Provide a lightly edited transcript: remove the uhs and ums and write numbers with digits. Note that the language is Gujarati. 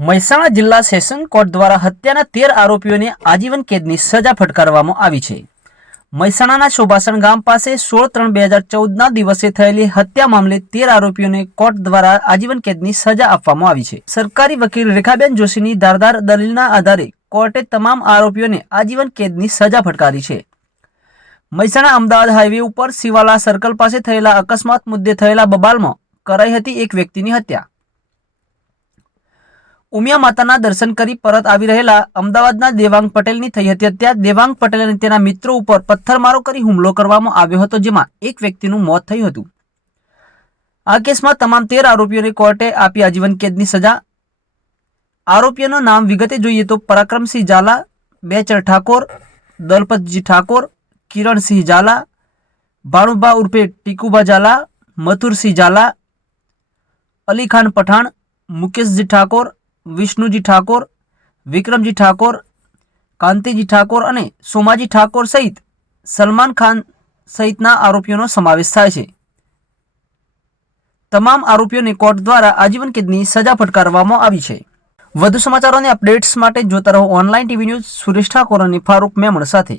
મહેસાણા જિલ્લા સેશન કોર્ટ દ્વારા હત્યાના 13 આરોપીઓને આજીવન કેદની સજા ફટકારવામાં આવી છે। મહેસાણાના શોભાસણ ગામ પાસે 16/3/2014ના દિવસે થયેલી હત્યા મામલે 13 આરોપીઓને કોર્ટ દ્વારા આજીવન કેદની સજા આપવામાં આવી છે। સરકારી વકીલ રેખાબેન જોશીની ધારદાર દલીલના આધારે કોર્ટે તમામ આરોપીઓને આજીવન કેદની સજા ફટકારી છે। મહેસાણા અમદાવાદ હાઈવે ઉપર સિવાલા સર્કલ પાસે થયેલા અકસ્માત મુદ્દે થયેલા બબાલમાં કરાઈ હતી એક વ્યક્તિની હત્યા। ઉમિયા માતાના દર્શન કરી પરત આવી રહેલા અમદાવાદના દેવાંગ પટેલની થઈ હતી હત્યા। દેવાંગ પટેલ અને તેના મિત્રો ઉપર પથ્થરમારો કરી હુમલો કરવામાં આવ્યો હતો, જેમાં એક વ્યક્તિનું મોત થયું હતું। આ કેસમાં તમામ 13 આરોપીઓને કોર્ટે આપી આજીવન કેદની સજા। આરોપીઓનું નામ વિગતે જોઈએ તો પરાક્રમસિંહ ઝાલા, બેચર ઠાકોર, દલપતજી ઠાકોર, કિરણસિંહ ઝાલા, ભાણુભા ઉર્ફે ટીકુભા ઝાલા, મથુરસિંહ ઝાલા, અલીખાન પઠાણ, મુકેશજી ઠાકોર, વિષ્ણુજી ઠાકોર, વિક્રમજી ઠાકોર, કાંતિજી ઠાકોર અને સોમાજી ઠાકોર સહિત સલમાન ખાન સહિતના આરોપીઓનો સમાવેશ થાય છે। તમામ આરોપીઓને કોર્ટ દ્વારા આજીવન કેદની સજા ફટકારવામાં આવી છે। વધુ સમાચારો અને અપડેટ્સ માટે જોતા રહો online TV news Suresh Thakor અને ફારૂક મેમણ સાથે।